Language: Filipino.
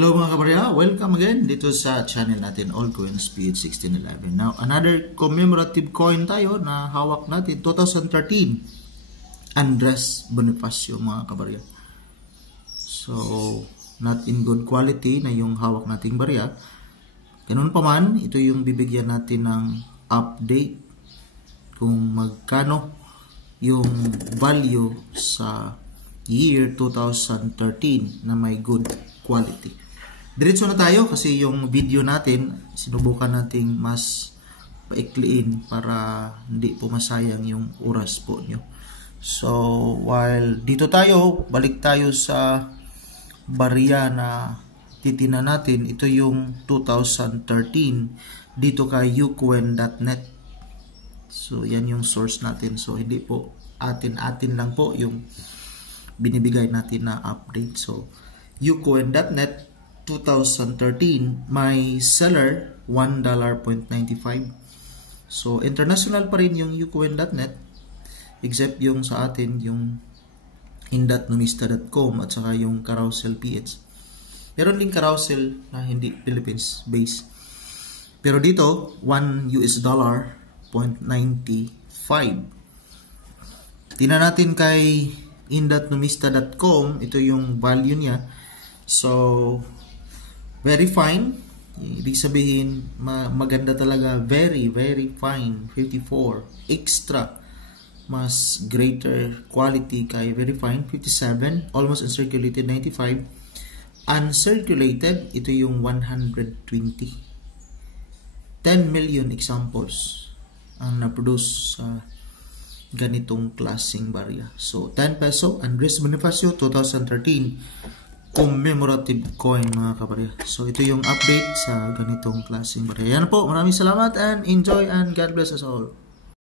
Hello mga kabarya, welcome again dito sa channel natin, All Coins PH1611. Now, another commemorative coin tayo na hawak natin, 2013, Andres Bonifacio mga kabarya. So, not in good quality na yung hawak nating barya. Ganun pa man, ito yung bibigyan natin ng update kung magkano yung value sa year 2013 na may good quality. Diretso na tayo kasi yung video natin sinubukan nating mas paikliin para hindi po masayang yung oras po nyo. So while dito tayo, balik tayo sa barya na titingnan natin. Ito yung 2013 dito kay ucoin.net. So yan yung source natin. So hindi po atin lang po yung binibigay natin na update. So ucoin.net 2013, may seller $1.95. So international pa rin yung ucoin.net, except yung sa atin yung in.numista.com at saka yung Carousel PH. Meron din Carousel na hindi Philippines based. Pero dito $1.95. Tingnan natin kay in.numista.com, ito yung value niya. So very fine. Ibig sabihin maganda talaga, very fine. 54 extra, mas greater quality kay very fine. 57 almost uncirculated. 95 uncirculated, ito yung 120. 10 million examples ang na-produce sa ganitong klaseng barya. So 10 peso, Andres Bonifacio 2013 commemorative coin mga kabarya. So ito yung update sa ganitong klaseng barya. Yan po, maraming salamat and enjoy and God bless us all.